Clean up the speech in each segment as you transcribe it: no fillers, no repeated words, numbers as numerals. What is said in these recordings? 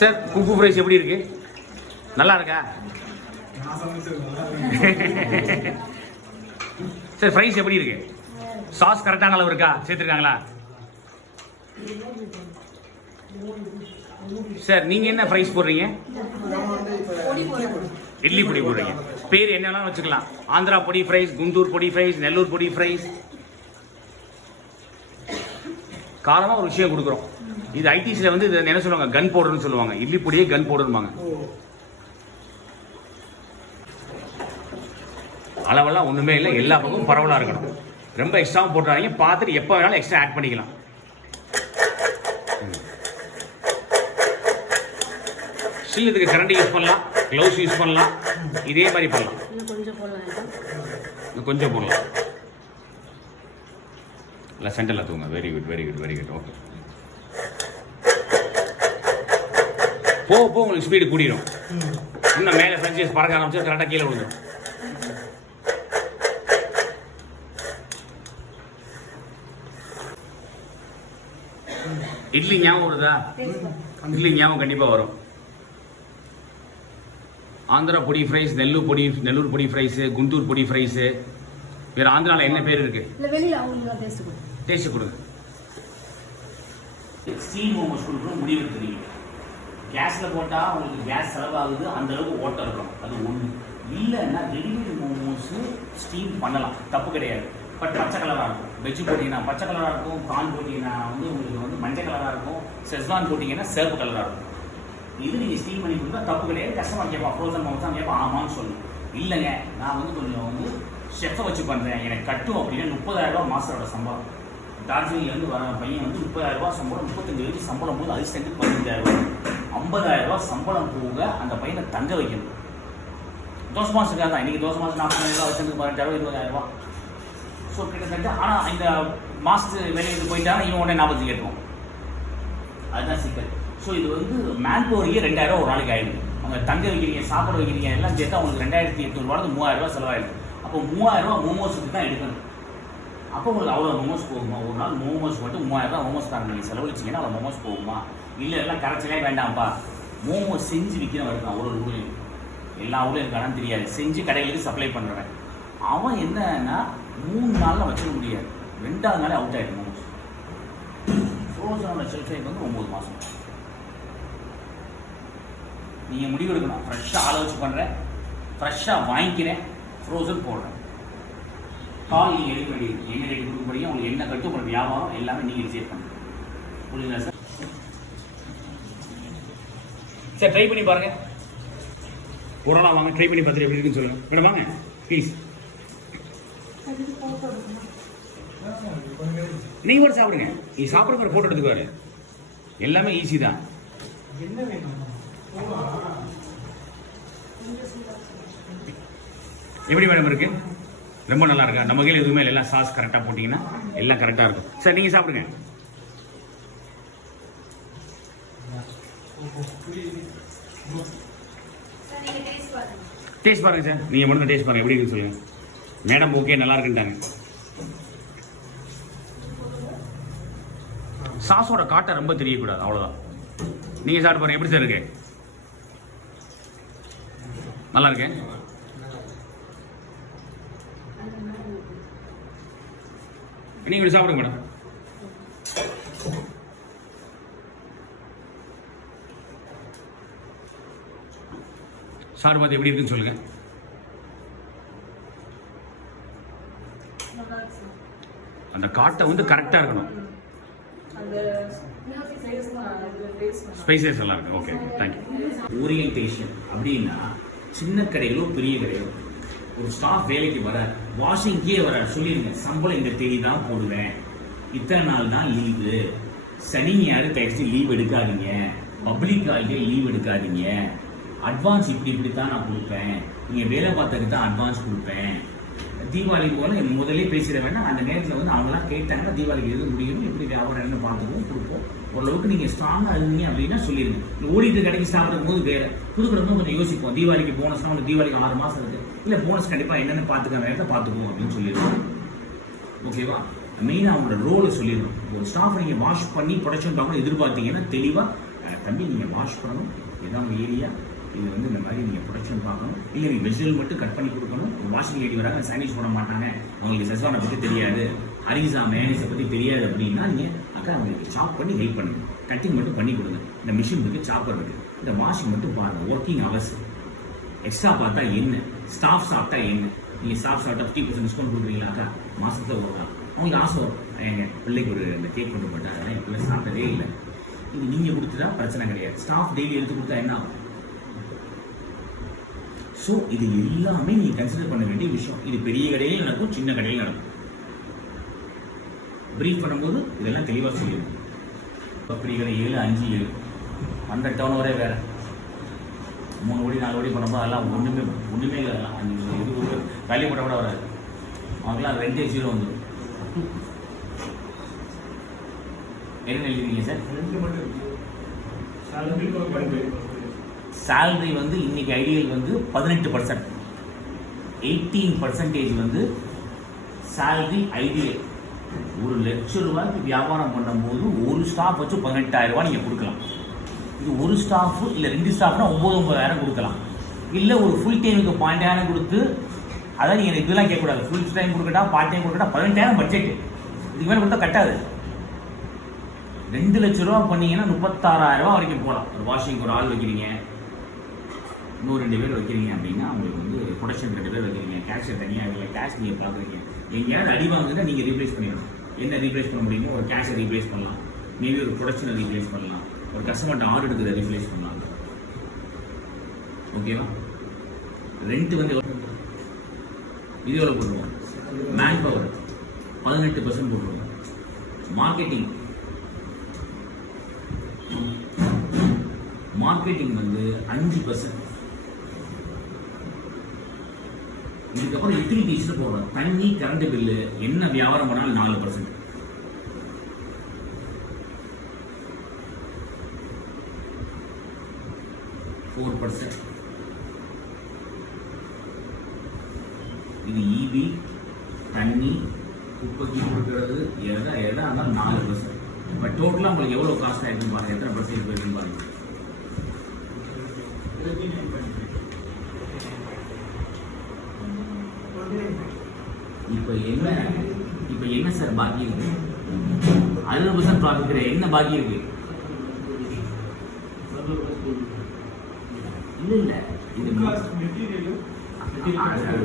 Sir குக்கு fries எப்படி இருக்கு? நல்லா இருக்கா? சார் ஃப்ரைஸ் எப்படி இருக்கு? சாஸ் கரெக்டான அளவு இருக்கா? சேர்த்துருக்காங்களா? சார் நீங்க என்ன ஃப்ரைஸ் போடுறீங்க? இட்லி பொடி போடுறீங்க. பேர் என்னெல்லாம் வச்சுக்கலாம். ஆந்திரா பொடி ஃப்ரைஸ், குண்டூர் பொடி ஃப்ரைஸ், நெல்லூர் பொடி ஃப்ரைஸ். காரமாக ஒரு விஷயம் கொடுக்குறோம். இது ஐடிசியில் வந்து இது என்ன சொல்லுவாங்க, கன் பவுடர்னு சொல்லுவாங்க. இட்லி பொடியே கன் பவுடர்பாங்க. அளவெல்லாம் ஒன்றுமே இல்லை, எல்லா பக்கமும் பரவலாக இருக்கணும். ரொம்ப எக்ஸ்ட்ராவும் போட்டுறாதீங்க, பார்த்துட்டு எப்போ வேணாலும் எக்ஸ்ட்ரா ஆட் பண்ணிக்கலாம். சில்லுக்கு கரண்டி யூஸ் பண்ணலாம், க்ளவுஸ் யூஸ் பண்ணலாம், இதே மாதிரி பண்ணலாம். கொஞ்சம் போடலாம். இல்லை சென்டரில் தூங்க. Very good very good very good. Okay, போ உங்களுக்கு ஸ்பீடு கூடிடும். இன்னும் மேலே ஃப்ரெஞ்சைஸ் பறக்க ஆரம்பிச்சு கரெக்டாக கீழே விழுந்துடும். இட்லி ஞாபகம் வருதா? இட்லி ஞாபகம் கண்டிப்பாக வரும். ஆந்திரா பொடி ஃப்ரைஸ், நெல்லூர் பொடி ஃப்ரைஸு, குண்டூர் பொடி ஃப்ரைஸு. வேறு ஆந்திராவில் என்ன பேர் இருக்கு? டேஸ்ட் கொடுங்க. ஸ்டீம் மோமோஸ் கொடுக்கணும் முடிவு தெரியும். கேஸில் போட்டால் உங்களுக்கு கேஸ் செலவாகுது, அந்த அளவுக்கு ஓட்டம் இருக்கும். அது ஒன்று. இல்லைன்னா ரெடிமேட் மோமோஸு ஸ்டீம் பண்ணலாம், தப்பு கிடையாது. பட் பச்சை கலராக இருக்கும். வெஜ்ஜு போட்டிங்கன்னா பச்சை கலராக இருக்கும், கார்ன் போட்டிங்கன்னா வந்து உங்களுக்கு வந்து மஞ்சள் கலராக இருக்கும், செஸ்வான் போட்டிங்கன்னா சிவப்பு கலராக இருக்கும். இது நீங்கள் ஸ்டீம் பண்ணி கொடுத்தா தப்பு கிடையாது. கஸ்டமர் கேட்பா ஃப்ரோசன் மோமோஸ் தான் கேட்பா, ஆமான்னு சொல்லணும். இல்லைங்க நான் வந்து கொஞ்சம் வந்து ஷெஃப்பை வச்சு பண்ணுறேன், எனக்கு கட்டும் அப்படின்னா 30,000 ரூபா மாதத்தோட சம்பளம். டார்ஜிலிங்லேருந்து வர பையன் வந்து 30,000 ரூபா சம்பளம், 35 வயசு சம்பளம் போது அசிஸ்டன்ட்டுக்கு 15,000 ரூபா, 50,000 ரூபா சம்பளம் போக அந்த பையனை தங்க வைக்கணும். தோசை மாதத்துக்காக தான். இன்றைக்கி தோசை மாதம் 40,000 ரூபா வச்சுருக்கு, 18,000 20,000 ரூபா. ஸோ கிட்டத்தட்ட. ஆனால் இந்த மாதத்து வேலைக்கு போயிட்டாலும் இவன் உடனே 40 கேட்டுருவோம். அதுதான் சிக்கல். ஸோ இது வந்து மேன் பவரியே 2,000 ரூபா ஒரு நாளைக்கு ஆயிடுது. அவங்க தங்க வைக்கிறீங்க, சாப்பாடு வைக்கிறீங்க, எல்லாம் சேர்த்து அவங்களுக்கு 2,800 ரூபாய்க்கு 3,000 ரூபா செலவாயிடுது. அப்போ 3,000 ரூபா மோமோஸுக்கு தான் எடுக்கணும். அப்போ உங்களுக்கு அவ்வளோ மோமோஸ் போகுமா? ஒரு நாள் மோமோஸ் மட்டும் 3,000 ரூபா மோமோஸ் தாங்க நீங்கள் செலவழிச்சிங்கன்னா அவ்வளோ மோமோஸ் போகுமா? இல்லை எல்லாம் கரைச்சலே வேண்டாம்ப்பா, மோமோஸ் செஞ்சு விற்கிறவன் இருக்கான் ஒரு ஊர்லேயும். எல்லா ஊர்லையும் இருக்கானு தெரியாது. செஞ்சு கடைகளுக்கு சப்ளை பண்ணுறவன் அவன் என்னன்னா 3 நாளில் வச்சுக்க முடியாது, 2வது நாளே அவுட் ஆகிடும் மோமோஸ். ஃப்ரோசனோட ஷெல்ஃப் லைஃப் வந்து 9 மாதம். நீங்கள் முடிவு எடுக்கணும். ஃப்ரெஷ்ஷாக ஆளை வச்சு பண்ணுறேன், ஃப்ரெஷ்ஷாக வாங்கிக்கிறேன், ஃப்ரோசன் போடுறேன். கால் நீங்கள் எடுக்க வேண்டியது. என்ன ரேட்டு கொடுக்க முடியும், உங்களுக்கு என்ன கட்டு, உங்களுக்கு வியாபாரம் எல்லாமே நீங்கள் டிசைட் பண்ணுங்க. புரியுங்களா சார்? சார் ட்ரை பண்ணி பாருங்கள். ஒரு நாள் வாங்க, ட்ரை பண்ணி பார்த்துட்டு எப்படி இருக்குன்னு சொல்லுங்கள். மேடம் வாங்க ப்ளீஸ். நீங்கள் கூட சாப்பிடுங்க. நீ சாப்பிடுங்க, ஃபோட்டோ எடுத்துக்குவாரு. எல்லாமே ஈஸி தான். எப்படி மேடம் இருக்கு? ரொம்ப நல்லா இருக்கா? நம்ம கையில் எதுவுமே இல்லை, எல்லாம் சாஸ் கரெக்டாக போட்டிங்கன்னா எல்லாம் கரெக்டாக இருக்கும். சார் நீங்கள் சாப்பிடுங்க. டேஸ்ட் பாருங்க சார். நீங்கள் மட்டும் டேஸ்ட் பாருங்க, எப்படி இருக்குன்னு சொல்லுங்கள். மேடம் ஓகே நல்லா இருக்குன்ட்டாங்க. சாஸோட காட்டை ரொம்ப தெரியக்கூடாது, அவ்வளோதான். நீங்கள் சாப்பிட்டு பாருங்க எப்படி சார் இருக்கு? நல்லா இருக்கு. நீங்கள் இப்படி சாப்பிடுங்க மேடம். சாப்பிட்டு பார்த்து எப்படி இருக்குன்னு சொல்லுங்க. அந்த காட்டை வந்து கரெக்டாக இருக்கணும். ஸ்பைசஸ் எல்லாம் இருக்கு. Okay thank you. ஓரியன்டேஷன் அப்படின்னா சின்ன கடைகளோ பெரிய கடைகளோ ஒரு ஸ்டாஃப் வேலைக்கு வர வாஷிங்கே வர சொல்லிடுங்க, சம்பளம் இந்த தேதி தான் போடுவேன், இத்தனை நாள் தான் லீவு, சனி ஞாயிறு டெக்ஸ்ட் லீவ் எடுக்காதீங்க, பப்ளிக் ஹாலிடே லீவ் எடுக்காதீங்க, அட்வான்ஸ் இப்படி தான் நான் கொடுப்பேன், நீங்கள் வேலை பார்த்ததுக்கு தான் அட்வான்ஸ் கொடுப்பேன். தீபாவளி போல முதலே பேசிட வேண்டாம். அந்த நேரத்தில் வந்து அவங்களாம் கேட்டாங்க தீபாவளிக்கு எது முடியும், எப்படி வியாபாரம் என்ன பார்த்துக்குவோம் கொடுப்போம். ஓரளவுக்கு நீங்கள் ஸ்ட்ராங்காக இருந்தீங்க அப்படின்னா சொல்லிடுங்க. ஓடிட்டு கடைக்கு சாப்பிடும் போது வேறு புதுக்கிறதும் கொஞ்சம் யோசிப்போம். தீபாவளிக்கு போனஸ்னா வந்து தீபாவளிக்கு 6 மாதம் இருக்குது, இல்லை போனஸ் கண்டிப்பாக என்னென்னு பார்த்துக்க நேரத்தை பார்த்துக்குவோம் அப்படின்னு சொல்லிடுவோம். ஓகேவா? மெயினாக அவங்களோட ரோலை சொல்லிடணும். ஒரு ஸ்டாஃப் நீங்கள் வாஷ் பண்ணி ப்ரொடக்ஷன் பார்க்கணும் எதிர்பார்த்தீங்கன்னா தெளிவாக தம்பி நீங்கள் வாஷ் பண்ணணும், இதான் ஏரியா, இது வந்து இந்த மாதிரி நீங்கள் ப்ரொடக்ஷன் பார்க்கணும், இல்லை நீங்கள் வெஜிடபிள் மட்டும் கட் பண்ணி கொடுக்கணும். வாஷிங் லேடி வராங்க, சாண்ட்விச் போட மாட்டாங்க, உங்களுக்கு செஸ்வானை பற்றி தெரியாது, ஹரிசா மேனேஜை பற்றி தெரியாது அப்படின்னா நீங்கள் அக்கா அவங்களுக்கு சாப் பண்ணி ஹெல்ப் பண்ணுங்க, கட்டிங் மட்டும் பண்ணி கொடுங்க. இந்த மிஷின் இருக்குது, சாப்பர் இருக்குது, இந்த வாஷிங் மட்டும் பாருங்கள். ஒர்க்கிங் ஹவர்ஸ் எக்ஸ்ட்ரா பார்த்தா என்ன, ஸ்டாஃப் சாப்பிட்டா என்ன, நீங்கள் ஸ்டாஃப் சாப்பிட்டா 50% டிஸ்கவுண்ட் கொடுக்குறீங்களாக்கா, மாதத்தில் ஓடலாம். அவங்களுக்கு ஆசை வரும், எங்கள் பிள்ளைக்கு ஒரு இந்த கேக் கொண்டு போட்டால் அதெல்லாம் என் பிள்ளை சாப்பிட்டதே இல்லை. இது நீங்கள் கொடுத்துட்டா பிரச்சனை கிடையாது, ஸ்டாஃப் டெய்லி எடுத்து கொடுத்தா என்ன ஆகும்? ஸோ இது எல்லாமே நீங்கள் கன்சிடர் பண்ண வேண்டிய விஷயம். இது பெரிய கடையில் நடக்கும், சின்ன கடையில் நடக்கும். ப்ரீஃப் பண்ணும்போது இதெல்லாம் தெளிவாக சொல்லிடும். பெரிய கடை 7, 5, 7 அந்த டவுன் வரே வேறு 3 கோடி 4 கோடி பண்ணும்போது அதெல்லாம் ஒன்றுமே இல்லை. அதெல்லாம் இது ஒரு வேல்யூ போட்டால் கூட வராது. அவங்களாம் 2 0 வந்துடும். என்ன எழுதிங்க சார்? சேலரி வந்து இன்னைக்கு ஐடியல் வந்து 18%, 18% வந்து சேலரி ஐடியல். 1 லட்சம் ரூபாய்க்கு வியாபாரம் பண்ணும்போது ஒரு ஸ்டாஃப் வச்சு 18,000 ரூபாய் நீங்கள் கொடுக்கலாம். இது ஒரு ஸ்டாஃப் இல்லை 2 ஸ்டாஃப்னா 9,000 கொடுக்கலாம். இல்லை ஒரு ஃபுல் டைமுக்கு 12,000 கொடுத்து, அதான் நீங்கள் இதெல்லாம் கேட்கக்கூடாது. ஃபுல் டைம் கொடுக்கட்டா பார்ட் டைம் கொடுக்கட்டா 18,000 பட்ஜெட், இதுக்கு மேலே கொடுத்தா கட்டாது. 2 லட்சம் ரூபா பண்ணீங்கன்னா 36,000 ரூபா வரைக்கும் போகலாம். ஒரு வாஷிங் ஒரு ஆள் வைக்கிறீங்க, இன்னும் 2 பேர் வைக்கிறீங்க அப்படின்னா உங்களுக்கு வந்து ப்ரொடக்ஷன் 2 பேர் வைக்கிறீங்க, கேஷியர் தனியாக இல்லை, கேஷ் நீங்கள் பார்க்குறீங்க. எங்கேயாவது அடி வாங்குதுன்னா நீங்கள் ரீப்ளேஸ் பண்ணிடணும். என்ன ரீப்ளேஸ் பண்ண முடியுமோ ஒரு கேஷை ரீப்ளேஸ் பண்ணலாம், மேபி ஒரு ப்ரொடக்ஷனை ரீப்ளேஸ் பண்ணலாம், ஒரு கஸ்டமர்கிட்ட ஆர்டர் எடுக்கிறத ரீப்ளேஸ் பண்ணலாம். ஓகேவா? ரெண்ட் வந்து இது எவ்வளோ போட்டுருவோம்? மேன் பவர் 18% போட்டுருவோம். மார்க்கெட்டிங் வந்து 5%. இதுக்கப்புறம் யூட்டிலிட்டிஸ்ல போடுறோம். தண்ணி, கரண்ட் பில்லு, என்ன வியாபாரம் பண்ணாலும் 4%. இது இபி, தண்ணி, குப்பைக்கு கொடுக்கறது எல்லாம் இருந்தாலும் 4%. இப்போ டோட்டலாக உங்களுக்கு எவ்வளோ காஸ்ட் ஆகிருக்குன்னு பாருங்க, எத்தனை பர்சன்டேஜ் போயிருக்குன்னு பாருங்க. இப்போ என்ன சார் பாக்கி இருக்கு? 60% ப்ராஃபிட், என்ன பாக்கி இருக்கு? இல்ல இது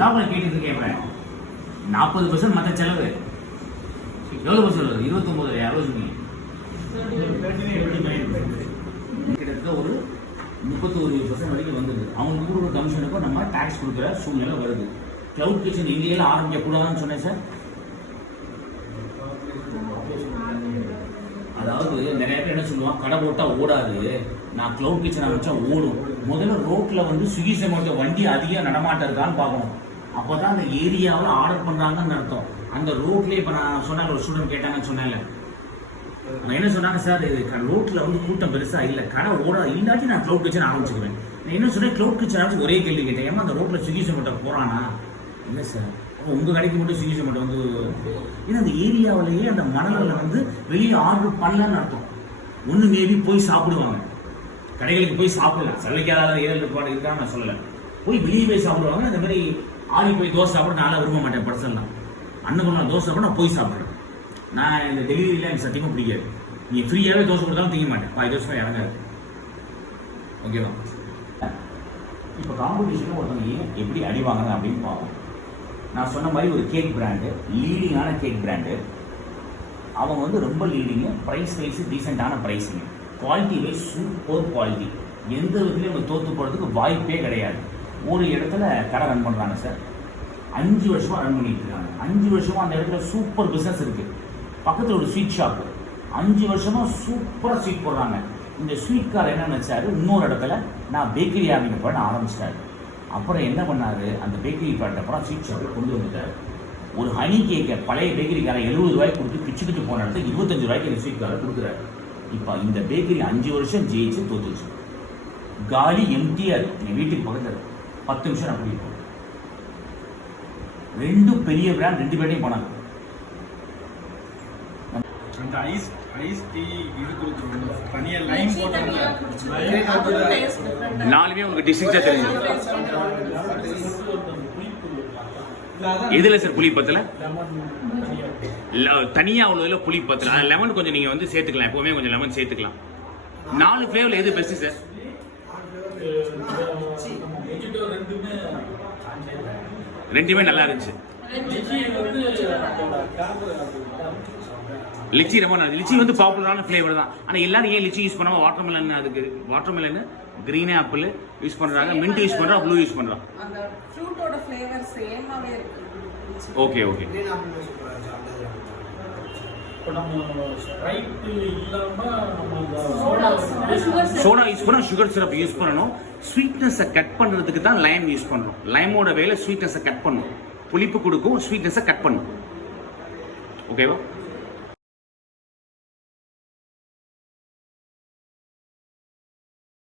தான் கேட்டு இருக்கேன். 40% மற்ற செலவு எவ்வளவு பர்சன்ட் வருது? 29,000 சொன்னீங்க. கிட்டத்தட்ட ஒரு 31% வரைக்கும் வந்தது. அவங்க கொடுக்குற கமிஷனுக்கும் நம்ம டாக்ஸ் கொடுக்குற சூழ்நிலை வருது. கிளவுட் கிச்சன் இந்தியாவில் ஆரம்பிக்க கூடாதுன்னு சொன்னேன் சார். அதாவது நிறைய பேர் என்ன சொல்லுவாங்க, கடை போட்டா ஓடாது, நான் கிளவுட் கிச்சன் ஆரம்பிச்சா ஓடும். முதல்ல ரோட்ல வந்து ஸ்விக்கி சமோட்டோ வண்டி அதிகம் நடமாட்டம் இருக்கான்னு பார்க்கணும். அப்போதான் அந்த ஏரியாவில் ஆர்டர் பண்றாங்கன்னு அர்த்தம். அந்த ரோட்லேயே இப்போ நான் சொன்னாங்க, ஒரு ஸ்டூடெண்ட் கேட்டாங்கன்னு சொன்னேன்ல, என்ன சொன்னாங்க சார், இது ரோட்ல வந்து கூட்டம் பெருசா இல்லை, கடை ஓட இல்லாட்டி நான் கிளவுட் கிச்சன் ஆரம்பிச்சுக்குவேன். நான் என்ன சொன்னேன், கிளவுட் கிச்சன் ஆரம்பிச்சு ஒரே கேள்வி கேட்டேன், ஏமா அந்த ரோட்ல ஸ்விக்கி சமோட்டோ போறானா? இல்லை சார், உங்க கடைக்கு மட்டும் ஸ்விக்கி சமோட்டோ வந்து, ஏன்னா அந்த ஏரியாவிலேயே அந்த மணலில் வந்து வெளியே ஆர்டர் பண்ணலன்னு அர்த்தம். ஒன்று மேபி போய் சாப்பிடுவாங்க, கடைகளுக்கு போய் சாப்பிடலாம், சல்லிக்காத ஏழு பாடு இருக்கான்னு நான் சொல்லலை, போய் வெளியே போய் சாப்பிடுவாங்க. அந்த மாதிரி ஆடி போய் தோசை சாப்பிட நான் விரும்ப மாட்டேன். பர்சனலாம் அண்ணன் பண்ணலாம் தோசை சாப்பிட நான் போய் சாப்பிட்றேன். நான் இந்த டெலிவரியில் எனக்கு சத்தியமாக பிடிக்காது. நீ ஃப்ரீயாகவே தோசை கொடுத்தாலும் திங்க மாட்டேன், 5 வருஷம் இறங்காது. ஓகேவா? இப்போ காம்படிஷனில் ஒருத்தவங்க ஏன் எப்படி அடி வாங்குறாங்க அப்படின்னு பார்ப்போம். நான் சொன்ன மாதிரி ஒரு கேக் பிராண்டு, லீடிங்கான கேக் பிராண்டு, அவங்க வந்து ரொம்ப லீடிங்கு, ப்ரைஸ் வைஸ் டீசெண்டான ப்ரைஸிங்க, குவாலிட்டி வைஸ் சூப்பர் குவாலிட்டி, எந்த விதத்துலையும் அவங்க தோற்று போகிறதுக்கு வாய்ப்பே கிடையாது. ஒரு இடத்துல கடை ரன் பண்ணுறாங்க சார், 5 வருஷமாக ரன் பண்ணிட்டு இருக்காங்க. 5 வருஷமாக அந்த இடத்துல சூப்பர் பிஸ்னஸ் இருக்குது. பக்கத்தில் ஒரு ஸ்வீட் ஷாப்பு, 5 வருஷமாக சூப்பராக ஸ்வீட் போடுறாங்க. இந்த ஸ்வீட் கார் என்ன நினச்சாரு, இன்னொரு இடத்துல நான் பேக்கரி ஆரம்பிக்க ஆரம்பிச்சிட்டாரு. அப்புறம் என்ன பண்ணாரு, அந்த பேக்கரி கார்ட்டை அப்புறம் ஸ்வீட் ஷாப்பில் கொண்டு வந்துட்டார். ஒரு ஹனி கேக்கை பழைய பேக்கரிக்காரன் 70 ரூபாய்க்கு கொடுத்து பிச்சுக்கிட்டு போன இடத்துல 25 ரூபாய்க்கு இந்த ஸ்வீட் காரை கொடுக்குறாரு. இப்போ இந்த பேக்கரி 5 வருஷம் ஜெயிச்சு தோத்துச்சு, காலி எம்டிஆர். என் வீட்டுக்கு பக்கத்தில் 10 நிமிஷம் அப்படி இருக்கும். 2 பெரிய பிராண்ட் 2 பேர்டையும் போனாங்க. அந்த ஐஸ் டீ இது கொடுத்துருவோம். தனியா லைம் போட்டாங்க. நாலுமே உங்களுக்கு டிஸ்டிங்ஸா தெரியும். எதுல சார் புளி பத்தல? தனியா அவ்வளோ புளி பத்தல. லெமன் கொஞ்சம் நீங்க வந்து சேர்த்துக்கலாம், எப்பவுமே கொஞ்சம் லெமன் சேர்த்துக்கலாம். 4 ஃபிளேவர்ல எது பெஸ்ட் சார்? ரெண்டுமே நல்லா இருந்துச்சு. லிச்சி ரொம்ப நல்லா. லிச்சி வந்து பாப்புலரான ஃபிளேவர் தான். ஆனா எல்லாரும் ஏன் லிச்சி யூஸ் பண்ணாம வாட்டர்மெலன், அதுக்கு வாட்டர்மெலன், கிரீன் ஆப்பிள் யூஸ் பண்றாங்க, மின்ட் யூஸ் பண்றாங்க, ப்ளூ யூஸ் பண்றாங்க. அந்த ஃப்ரூட்டோட ஃப்ளேவர் சேமாவே இருக்கு. Okay okay. சோடா யூஸ் பண்ணா சுகர் சிரப் யூஸ் பண்ணணும். ஸ்வீட்னஸை கட் பண்றதுக்கு தான் லைம் யூஸ் பண்றோம். லைமோட வேலை ஸ்வீட்னஸை கட் பண்ணும், புளிப்பு கொடுக்கும், ஸ்வீட்னஸை கட் பண்ணும். ஓகேவா?